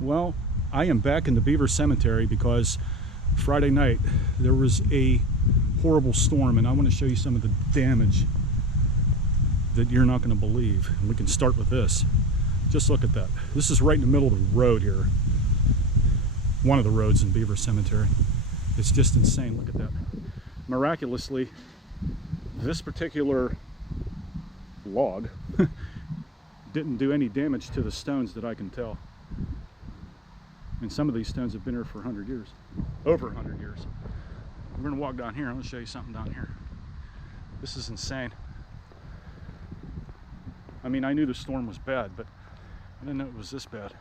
Well, I am back in the Beaver Cemetery because Friday night there was a horrible storm, and I want to show you some of the damage that you're not going to believe. And we can start with this. Just look at that. This is right in the middle of the road here. One of the roads in Beaver Cemetery. It's just insane. Look at that. Miraculously, this particular log didn't do any damage to the stones that I can tell. And some of these stones have been here for 100 years. Over 100 years. We're going to walk down here. I'm going to show you something down here. This is insane. I mean, I knew the storm was bad, but I didn't know it was this bad.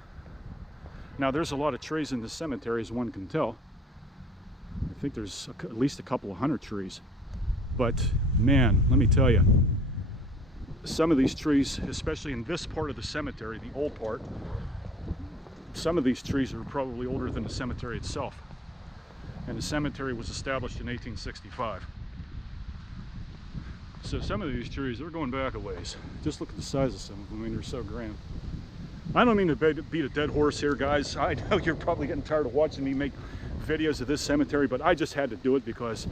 Now, there's a lot of trees in the cemetery, as one can tell. I think there's at least a couple of 100 trees. But, man, let me tell you, some of these trees, especially in this part of the cemetery, the old part, some of these trees are probably older than the cemetery itself. And the cemetery was established in 1865. So some of these trees, they're going back a ways. Just look at the size of some of them. I mean, they're so grand. I don't mean to beat a dead horse here, guys. I know you're probably getting tired of watching me make videos of this cemetery, but I just had to do it because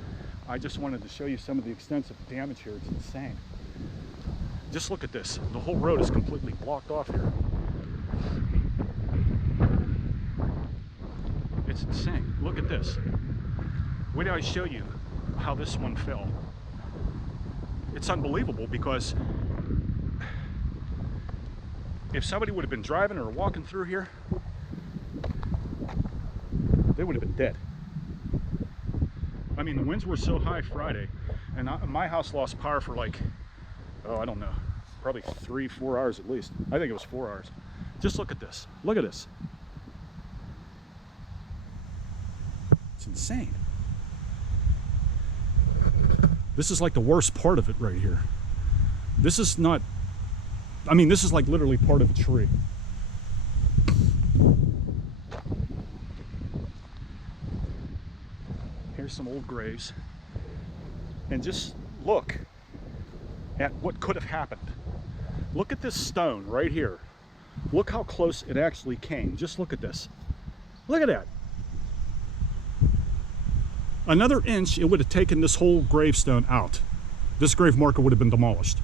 I just wanted to show you some of the extensive damage here. It's insane. Just look at this. The whole road is completely blocked off here. It's insane. Look at this. Wait till I show you how this one fell. It's unbelievable because if somebody would have been driving or walking through here, they would have been dead. I mean, the winds were so high Friday, and my house lost power for like, oh, I don't know, probably 3-4 hours at least. I think it was 4 hours. Just look at this. Look at this. It's insane. This is like the worst part of it right here. This is not, I mean, this is like literally part of a tree. Here's some old graves. And just look at what could have happened. Look at this stone right here. Look how close it actually came. Just look at this. Look at that. Another inch, it would have taken this whole gravestone out. This grave marker would have been demolished.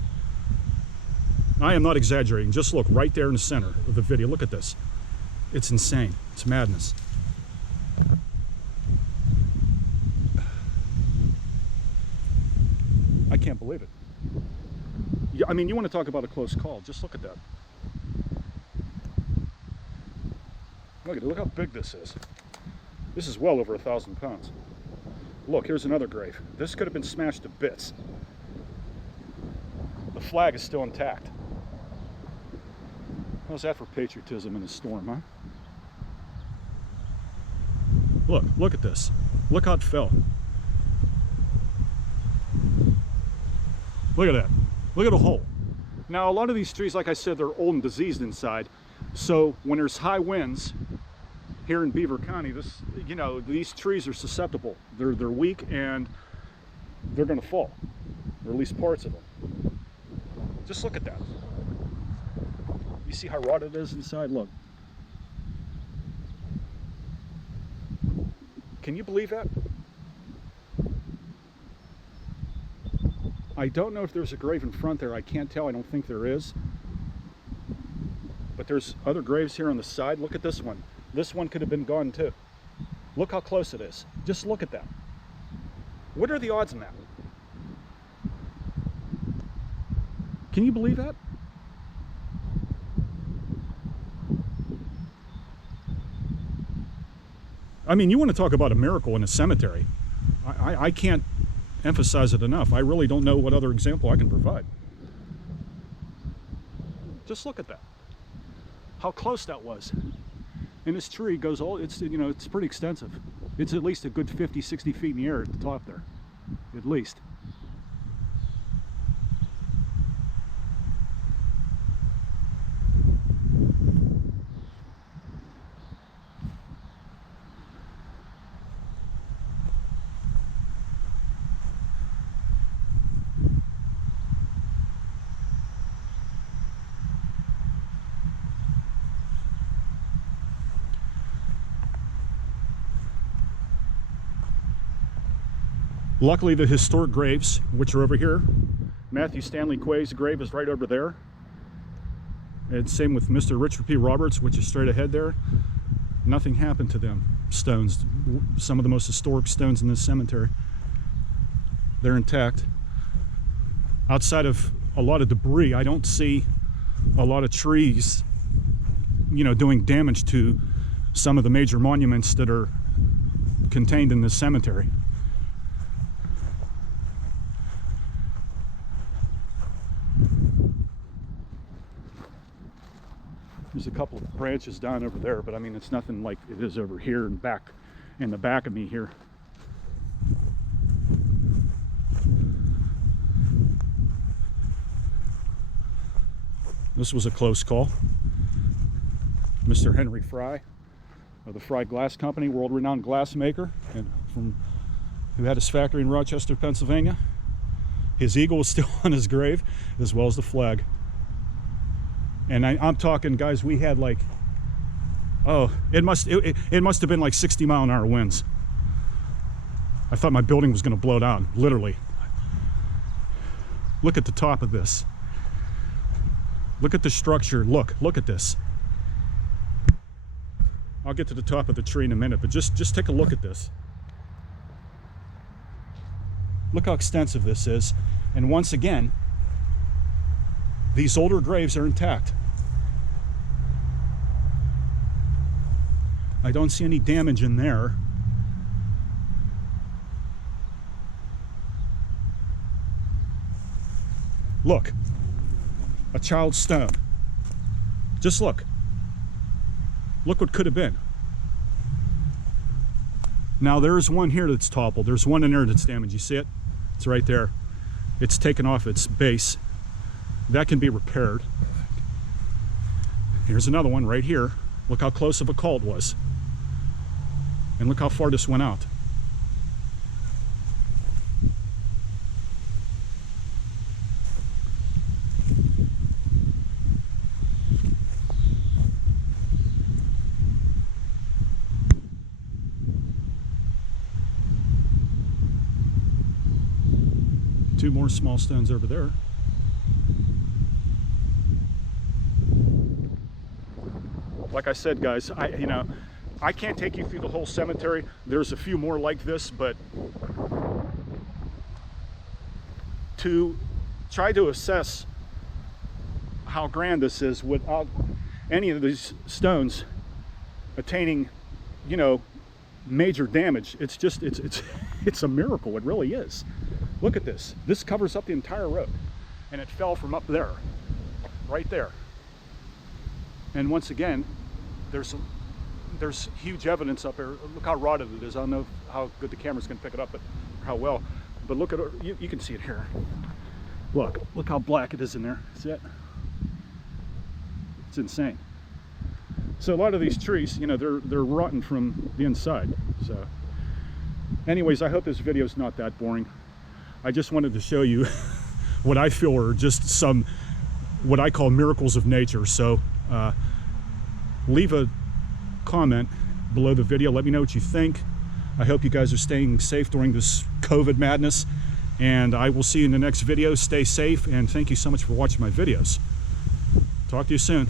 I am not exaggerating. Just look right there in the center of the video. Look at this. It's insane. It's madness. I can't believe it. Yeah, I mean, you want to talk about a close call. Just look at that. Look at it. Look how big this is. This is well over 1,000 pounds. Look, here's another grave. This could have been smashed to bits. The flag is still intact. How's that for patriotism in a storm, huh? Look at this. Look how it fell. Look at that. Look at the hole. Now, a lot of these trees, like I said, they're old and diseased inside. So when there's high winds here in Beaver County, these trees are susceptible. They're weak and they're going to fall, or at least parts of them. Just look at that. You see how rotted it is inside? Look. Can you believe that? I don't know if there's a grave in front there. I can't tell. I don't think there is. But there's other graves here on the side. Look at this one. This one could have been gone too. Look how close it is. Just look at that. What are the odds in that? Can you believe that? I mean, you want to talk about a miracle in a cemetery. I can't emphasize it enough. I really don't know what other example I can provide. Just look at that. How close that was. And this tree goes all, it's pretty extensive. It's at least a good 50, 60 feet in the air at the top there. At least. Luckily, the historic graves, which are over here, Matthew Stanley Quay's grave is right over there. And same with Mr. Richard P. Roberts, which is straight ahead there. Nothing happened to them. Stones, some of the most historic stones in this cemetery. They're intact. Outside of a lot of debris, I don't see a lot of trees, you know, doing damage to some of the major monuments that are contained in this cemetery. There's a couple of branches down over there, but I mean, it's nothing like it is over here and back in the back of me here. This was a close call. Mr. Henry Fry of the Fry Glass Company, world-renowned glass maker, and who had his factory in Rochester, Pennsylvania. His eagle is still on his grave, as well as the flag. And I'm talking, guys, we had like, oh, it must have been like 60-mile-an-hour winds. I thought my building was going to blow down, literally. Look at the top of this. Look at the structure. Look at this. I'll get to the top of the tree in a minute, but just take a look at this. Look how extensive this is. And once again, these older graves are intact. I don't see any damage in there. Look, a child's stone. Just look. Look what could have been. Now there's one here that's toppled. There's one in there that's damaged. You see it? It's right there. It's taken off its base. That can be repaired. Here's another one right here. Look how close of a call it was. And look how far this went out. Two more small stones over there. Like I said, guys, I can't take you through the whole cemetery. There's a few more like this, but to try to assess how grand this is without any of these stones attaining, major damage, it's a miracle. It really is. Look at this. This covers up the entire road, and it fell from up there, right there. And once again, there's huge evidence up there. Look how rotted it is. I don't know how good the camera's going to pick it up, but how well. But look at it. You can see it here. Look how black it is in there. See it? It's insane. So a lot of these trees, they're rotten from the inside. So, anyways, I hope this video is not that boring. I just wanted to show you what I feel are just some, what I call miracles of nature. So leave a comment below the video. Let me know what you think. I hope you guys are staying safe during this COVID madness. And I will see you in the next video. Stay safe, and thank you so much for watching my videos. Talk to you soon.